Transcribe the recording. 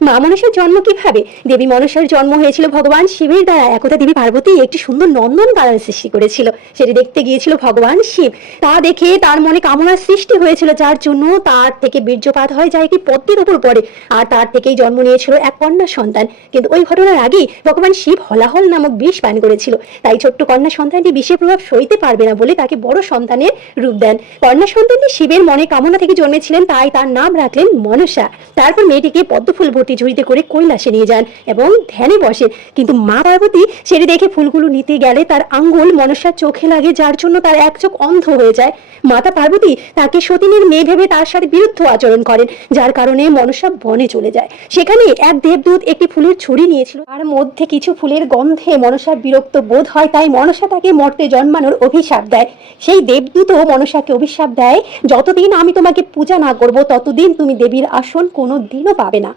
মা মনসার জন্ম কিভাবে? দেবী মনসার জন্ম হয়েছিল ভগবান শিবের দ্বারা। একদা দেবী পার্বতী একটি সুন্দর নন্দন কানন সৃষ্টি করেছিল, সেটি দেখতে গিয়েছিল ভগবান শিব। তা দেখে তার মনে কামনার সৃষ্টি হয়েছিল, যার জন্য তার থেকে বীর্যপাত হয়, যা একটি পদ্মের উপর পড়ে, আর তার থেকেই জন্ম নিয়েছিল এক কন্যা সন্তান। কিন্তু ওই ঘটনার আগেই ভগবান শিব হলাহল নামক বিষ পান করেছিল। তাই ছোট্ট কন্যা সন্তানটি বিষের প্রভাব সইতে পারবে না বলে তাকে বড় সন্তানের রূপ দেন। কন্যা সন্তানটি শিবের মনে কামনা থেকে জন্মেছিলেন, তাই তার নাম রাখলেন মনসা। তারপর মেয়েটিকে পদ্মফুল ভর্তি ঝুড়িতে করে কৈলাসে নিয়ে যান এবং ধ্যানে বসেন। কিন্তু মা পার্বতী সেটি দেখে ফুলগুলো নিতে গেলে তার আঙ্গুল মনসার চোখে লাগে, যার জন্য তার এক চোখ অন্ধ হয়ে যায়। মাতা পার্বতী তাকে সতীনের মেয়ে ভেবে তার সাথে বিরুদ্ধ আচরণ করেন, যার কারণে মনসা বনে চলে যায়। সেখানে এক দেবদূত একটি ফুলের ছুরি নিয়েছিল, তার মধ্যে কিছু ফুলের গন্ধে মনসার বিরক্ত বোধ হয়, তাই মনসা তাকে মর্তে জন্মানোর অভিশাপ দেয়। সেই দেবদূতও মনসাকে অভিশাপ দেয়, যতদিন আমি তোমাকে পূজা না করব ততদিন তুমি দেবীর আসন কোনো দিনও পাবে না।